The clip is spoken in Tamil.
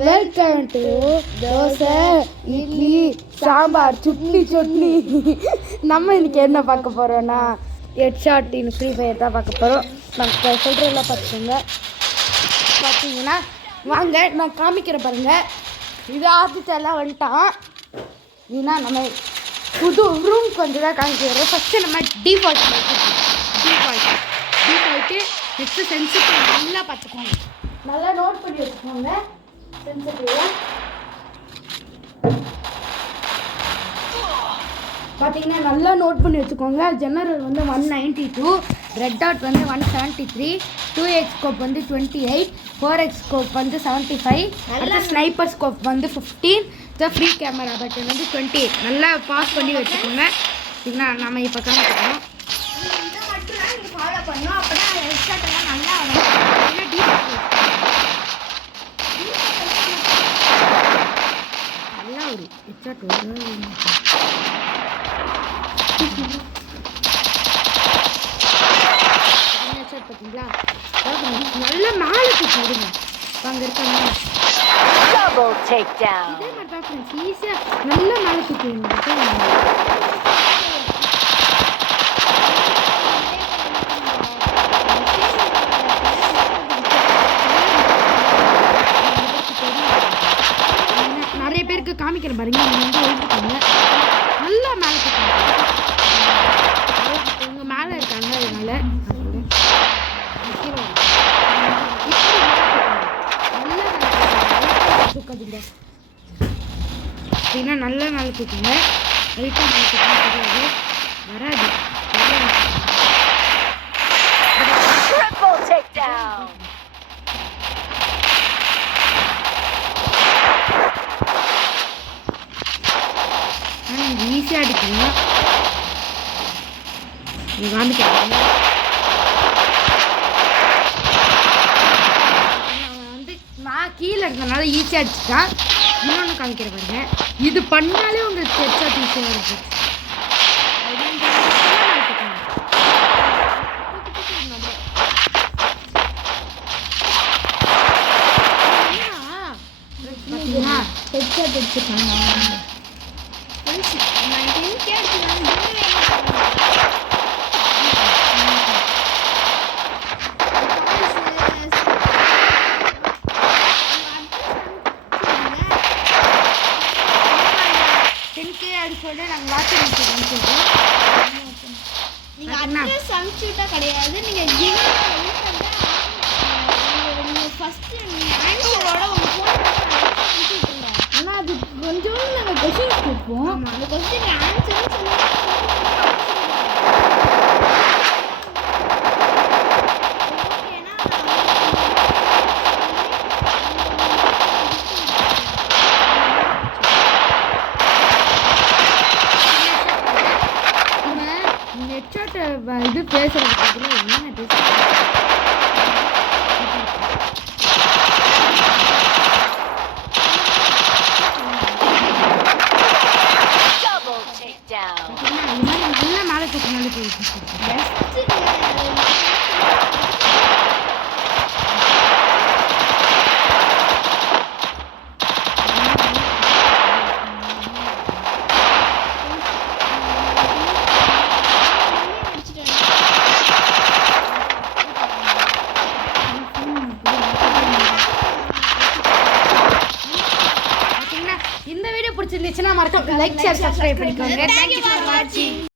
Welcome to dosa idli sambar chutney. நம்ம இன்னைக்கு என்ன பார்க்க போகிறோன்னா ஹெட்ஷாட் இன் ஃப்ரீ ஃபயர் தான் பார்க்க போகிறோம். நான் சொல்கிறதெல்லாம் பார்த்தீங்கன்னா வாங்க நான் காமிக்கிறேன் பாருங்கள். இது ஆஃபீஸெல்லாம் வந்துட்டான். இதுனா நம்ம புது ரூம் கொஞ்சம் தான் காமிக்கிறோம். ஃபஸ்ட்டு நம்ம டிஃபால்ட்டு நெக்ஸ்ட்டு சென்சிட்டிவ் நல்லா பார்த்துக்கோங்க, நல்லா நோட் பண்ணி வச்சுக்கோங்க. பார்த்தீங்கன்னா நல்லா நோட் பண்ணி வச்சுக்கோங்க. ஜெனரல் வந்து 192, ரெட் டாட் வந்து 173, 2x ஸ்கோப் வந்து 28, 4x ஸ்கோப் வந்து 75, அடுத்து ஸ்னைப்பர் ஸ்கோப் வந்து 15, ஃப்ரீ கேமரா பட்டன் வந்து 28. நல்லா பாஸ் பண்ணி வச்சுக்கோங்க. இதுனா நம்ம இப்போ காமிக்கிறோம். இதை மட்டும் தான் நீங்கள் ஃபாலோ பண்ணணும். அப்போ தான் ஹெட்ஷாட் எல்லாம் நல்லா வரும். நல்லா ஒரு ஹெட்ஷாட் வரும். பார்த்தீங்களா, நல்ல மேலே தூக்கி விடுங்க. அங்கே இருக்காங்க இதே மாதிரி தான் ஃப்ரெண்ட்ஸ், ஈஸியாக நல்ல மேலே தூக்கி விடுங்க. நிறைய பேருக்கு காமிக்கிறேன் பாருங்க. நீங்கள் வந்து எழுதிக்கோங்க, நல்லா மேலே தூக்கணும். உங்கள் மேலே இருக்காங்க, அதனால அப்படின்னா நல்லா மேலே தூக்குங்க. லைட்டாக மேலே தூக்கணும், தெரியாது வராது. ஈஸியாக அடிக்கீங்க. காமிக்கிறாங்க வந்து நான் கீழே இருக்கிறதுனால ஈஸியாக அடிச்சுட்டான். இன்னொன்று காமிக்கிற பாருங்க, இது பண்ணாலே உங்களுக்கு ஹெட்ஷாட் ஈஸியாக இருக்கு. ஹெட்ஷாட் எடுத்துட்டாங்க. கிடையாது, நீங்க ஃபர்ஸ்ட் ஆன்சரோட உங்க போன் ஆனால் அது கொஞ்சம் நாங்கள் கொஸ்டின் கேட்போம். அந்த கொஸ்டின் ஆன்சர் இது பேசுறது என்ன பேசுறேன். நல்லா மேலே தூக்கினாலே போயிடுச்சு. இந்த வீடியோ பிடிச்சிருந்துச்சுன்னா மறக்காம லைக் ஷேர் சப்ஸ்கிரைப் பண்ணிக்கோங்க. Thank you for watching.